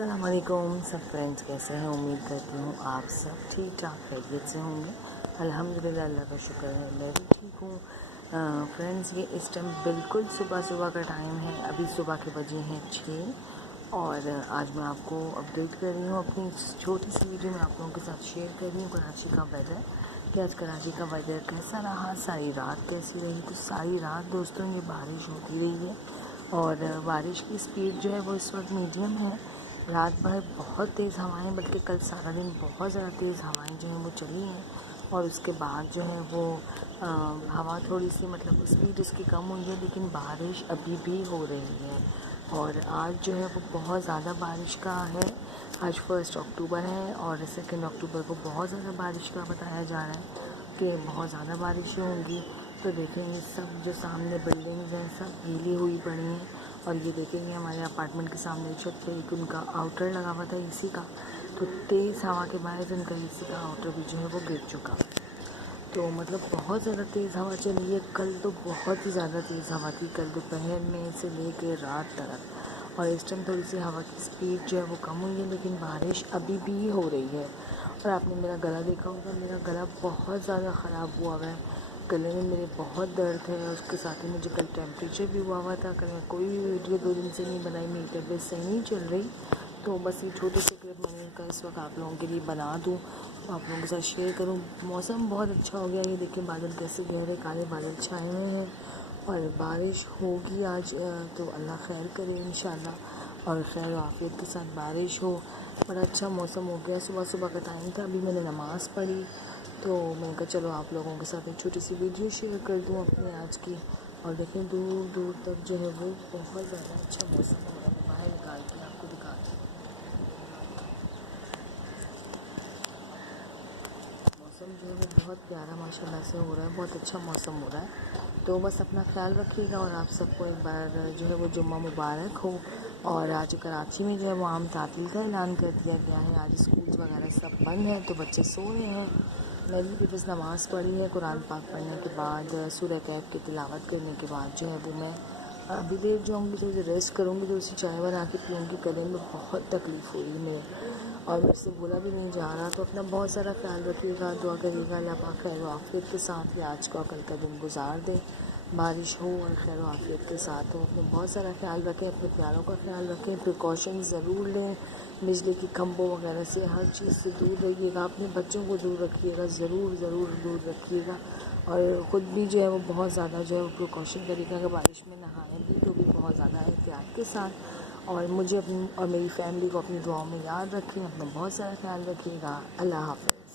अस्सलाम वालेकुम सब फ्रेंड्स, कैसे हैं? उम्मीद करती हूँ आप सब ठीक ठाक खैरियत से होंगे। अल्हम्दुलिल्लाह, अल्लाह का शुक्र है मैं भी ठीक हूँ। फ्रेंड्स, ये इस टाइम बिल्कुल सुबह का टाइम है। अभी सुबह के बजे हैं 6 और आज मैं आपको अपडेट कर रही हूँ। अपनी छोटी सी वीडियो में आप लोगों के साथ शेयर कर रही हूँ कराची का वेदर, कि आज कराची का वेदर कैसा रहा, सारी रात कैसी रही। तो सारी रात दोस्तों ये बारिश होती रही है और बारिश की स्पीड जो है वो इस वक्त मीडियम है। रात भर बहुत तेज़ हवाएं, बल्कि कल सारा दिन बहुत ज़्यादा तेज़ हवाएं जो हैं वो चली हैं और उसके बाद जो है वो हवा थोड़ी सी मतलब स्पीड उसकी कम हुई है, लेकिन बारिश अभी भी हो रही है। और आज जो है वो बहुत ज़्यादा बारिश का है। आज 1 अक्टूबर है और 2 अक्टूबर को बहुत ज़्यादा बारिश का बताया जा रहा है कि बहुत ज़्यादा बारिशें होंगी। तो देखेंगे सब जो सामने बिल्डिंग्स हैं सब गीली हुई पड़ी हैं और ये देखेंगे हमारे अपार्टमेंट के सामने छत पे एक उनका आउटर लगा हुआ था एसी का, तो तेज़ हवा के बायस उनका एसी का आउटर भी जो है वो गिर चुका। तो मतलब बहुत ज़्यादा तेज़ हवा चली है। कल तो बहुत ही ज़्यादा तेज़ हवा थी, कल दोपहर में से लेकर रात तक। और इस टाइम थोड़ी सी हवा की स्पीड जो है वो कम हुई है, लेकिन बारिश अभी भी हो रही है। और आपने मेरा गला देखा होगा, मेरा गला बहुत ज़्यादा ख़राब हुआ है। गले में मेरे बहुत दर्द है। उसके साथ ही मुझे कल टेम्परेचर भी हुआ था। कल मैं कोई भी वीडियो 2 दिन से नहीं बनाई, मेरी तबीयत सही नहीं चल रही। तो बस ये छोटे से क्लिप मैंने कहा इस वक्त आप लोगों के लिए बना दूँ, आप लोगों के साथ शेयर करूँ। मौसम बहुत अच्छा हो गया, ये देखिए बादल कैसे गहरे काले बादल छाए हुए हैं और बारिश होगी आज। तो अल्लाह खैर करे इंशाल्लाह और खैर आफियत के साथ बारिश हो। बड़ा अच्छा मौसम हो गया। सुबह का टाइम था, अभी मैंने नमाज़ पढ़ी तो मैंने कहा चलो आप लोगों के साथ एक छोटी सी वीडियो शेयर कर दूँ अपनी आज की। और देखें दूर दूर तक जो है वो बहुत ज़्यादा अच्छा मौसम हो रहा है। बाहर निकाल के आपको दिखाती हूँ। मौसम जो है वो बहुत प्यारा माशाल्लाह से हो रहा है, बहुत अच्छा मौसम हो रहा है। तो बस अपना ख्याल रखिएगा और आप सबको एक बार जो है वो जुम्मा मुबारक हो। और आज कराची में जो है वो आम तातील का ऐलान कर दिया गया है। आज स्कूल वगैरह सब बंद हैं, तो बच्चे सो रहे हैं। मैंने भी बस नमाज़ पढ़ी है, कुरान पाक पढ़ने के बाद सूरह कहफ की तिलावत करने के बाद जो है वो मैं अभी लेट जाऊँगी, थोड़ी रेस्ट करूँगी, तो उसी चाय बना के पीऊँगी। गले में बहुत तकलीफ़ हुई मेरे और मेरे से बोला भी नहीं जा रहा। तो अपना बहुत सारा ख्याल रखिएगा, दुआ करिएगा अल्लाह पाक खैर आफियत के साथ ही आज का कल का दिन गुजार दे, बारिश हो और खैर आफियत के साथ हो। अपने बहुत सारा ख्याल रखें, अपने प्यारों का ख़्याल रखें, प्रिकॉशन ज़रूर लें। बिजली की खंभों वगैरह से हर चीज़ से दूर रहिएगा, अपने बच्चों को दूर रखिएगा, ज़रूर दूर रखिएगा। और ख़ुद भी जो है वो बहुत ज़्यादा जो है वो प्रिकॉशन करिएगा। अगर बारिश में नहाएं भी तो भी बहुत ज़्यादा एहतियात के साथ। और मुझे अपनी और मेरी फैमिली को अपनी दुआओं में याद रखें। अपना बहुत सारा ख्याल रखिएगा। अल्लाह हाफ़िज़।